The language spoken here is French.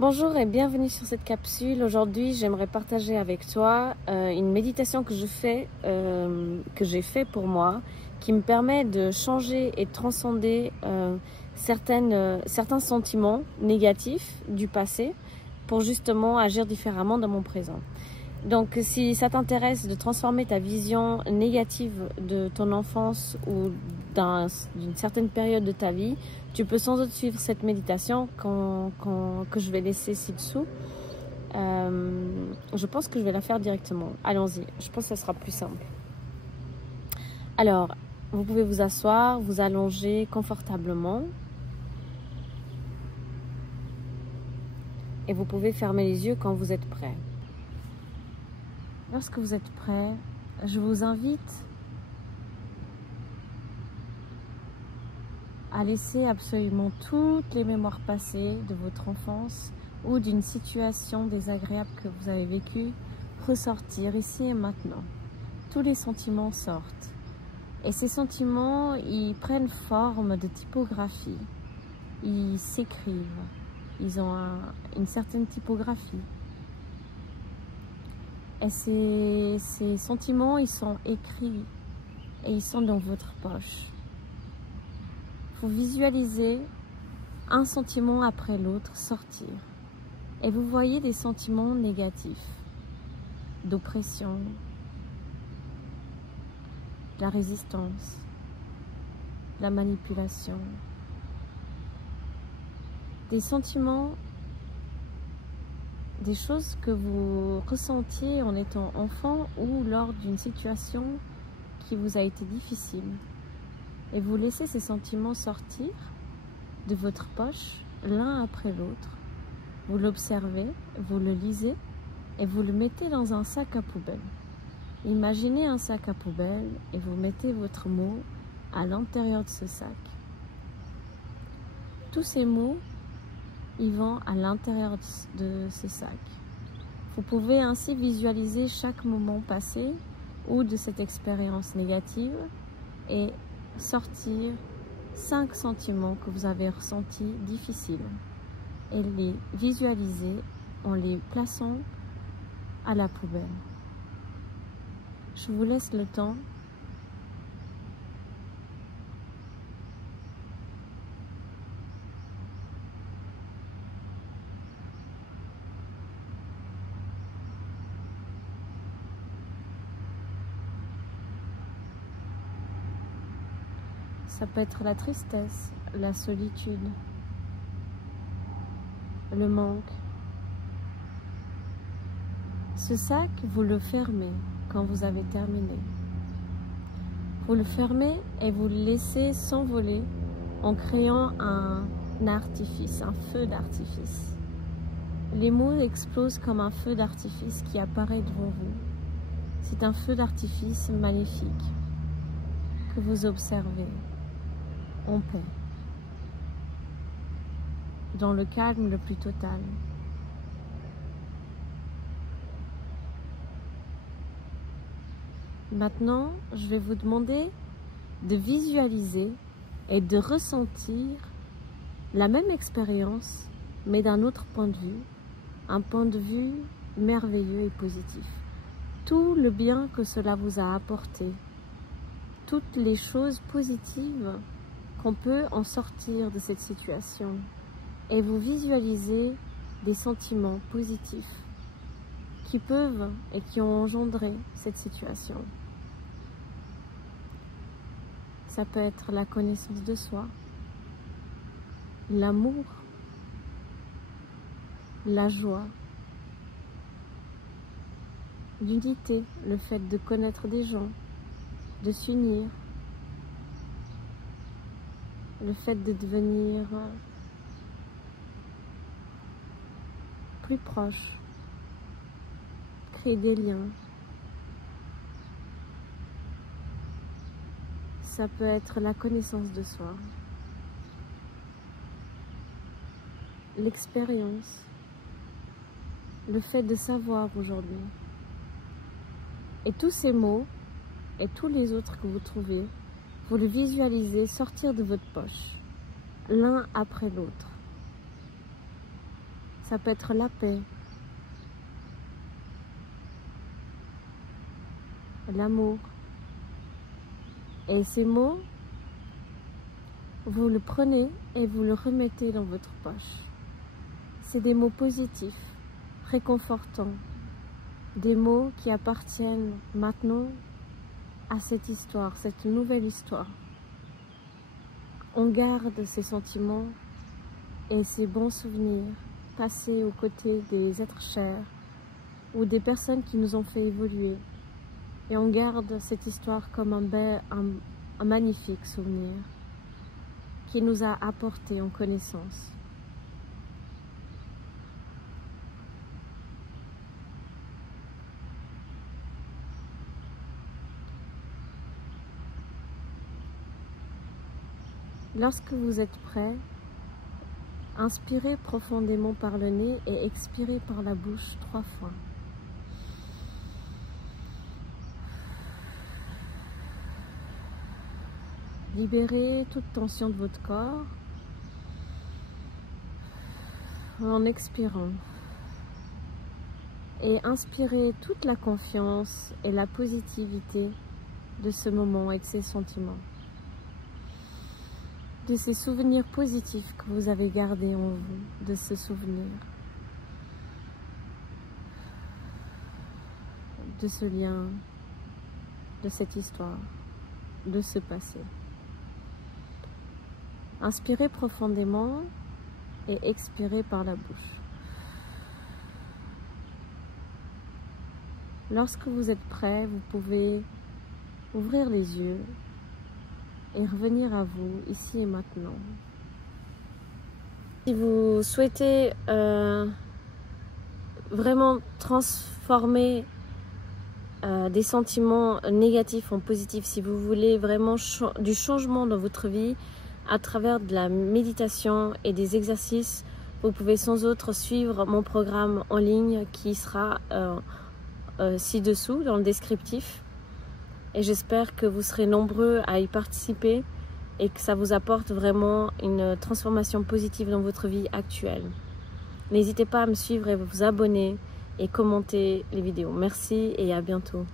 Bonjour et bienvenue sur cette capsule. Aujourd'hui, j'aimerais partager avec toi une méditation que j'ai fait pour moi, qui me permet de changer et de transcender certains sentiments négatifs du passé pour justement agir différemment dans mon présent. Donc, si ça t'intéresse de transformer ta vision négative de ton enfance ou d'une certaine période de ta vie, tu peux sans doute suivre cette méditation que je vais laisser ci-dessous. Je pense que je vais la faire directement. Allons-y, je pense que ça sera plus simple. Alors, vous pouvez vous asseoir, vous allonger confortablement. Et vous pouvez fermer les yeux quand vous êtes prêt. Lorsque vous êtes prêt, je vous invite à laisser absolument toutes les mémoires passées de votre enfance ou d'une situation désagréable que vous avez vécue ressortir ici et maintenant. Tous les sentiments sortent. Et ces sentiments, ils prennent forme de typographie. Ils s'écrivent. Ils ont une certaine typographie. Et ces sentiments, ils sont écrits et ils sont dans votre poche. Vous visualisez un sentiment après l'autre sortir. Et vous voyez des sentiments négatifs, d'oppression, de la résistance, de la manipulation. Des sentiments, des choses que vous ressentiez en étant enfant ou lors d'une situation qui vous a été difficile. Et vous laissez ces sentiments sortir de votre poche l'un après l'autre. Vous l'observez, vous le lisez et vous le mettez dans un sac à poubelle. Imaginez un sac à poubelle et vous mettez votre mot à l'intérieur de ce sac. Tous ces mots, ils vont à l'intérieur de ce sac. Vous pouvez ainsi visualiser chaque moment passé ou de cette expérience négative et sortir 5 sentiments que vous avez ressentis difficiles et les visualiser en les plaçant à la poubelle. Je vous laisse le temps. Ça peut être la tristesse, la solitude, le manque. Ce sac, vous le fermez quand vous avez terminé. Vous le fermez et vous le laissez s'envoler en créant un artifice, un feu d'artifice. Les mots explosent comme un feu d'artifice qui apparaît devant vous. C'est un feu d'artifice magnifique que vous observez en paix, dans le calme le plus total. Maintenant, je vais vous demander de visualiser et de ressentir la même expérience, mais d'un autre point de vue, un point de vue merveilleux et positif. Tout le bien que cela vous a apporté, toutes les choses positives qu'on peut en sortir de cette situation. Et vous visualisez des sentiments positifs qui peuvent et qui ont engendré cette situation. Ça peut être la connaissance de soi, l'amour, la joie, l'unité, le fait de connaître des gens, de s'unir, le fait de devenir plus proche, créer des liens. Ça peut être la connaissance de soi, l'expérience, le fait de savoir aujourd'hui. Et tous ces mots et tous les autres que vous trouvez, vous le visualisez sortir de votre poche, l'un après l'autre. ça peut être la paix, l'amour. Et ces mots, vous le prenez et vous le remettez dans votre poche. C'est des mots positifs, réconfortants, des mots qui appartiennent maintenant à cette histoire, cette nouvelle histoire. On garde ces sentiments et ces bons souvenirs passés aux côtés des êtres chers ou des personnes qui nous ont fait évoluer. Et on garde cette histoire comme un magnifique souvenir qui nous a apporté en connaissance. Lorsque vous êtes prêt, inspirez profondément par le nez et expirez par la bouche 3 fois. Libérez toute tension de votre corps en expirant. Et inspirez toute la confiance et la positivité de ce moment et de ces sentiments. De ces souvenirs positifs que vous avez gardés en vous, de ce souvenir, de ce lien, de cette histoire, de ce passé. Inspirez profondément et expirez par la bouche. Lorsque vous êtes prêt, vous pouvez ouvrir les yeux et revenir à vous, ici et maintenant. Si vous souhaitez vraiment transformer des sentiments négatifs en positifs, si vous voulez vraiment du changement dans votre vie à travers de la méditation et des exercices, vous pouvez sans autre suivre mon programme en ligne qui sera ci-dessous dans le descriptif. Et j'espère que vous serez nombreux à y participer et que ça vous apporte vraiment une transformation positive dans votre vie actuelle. N'hésitez pas à me suivre et à vous abonner et commenter les vidéos. Merci et à bientôt.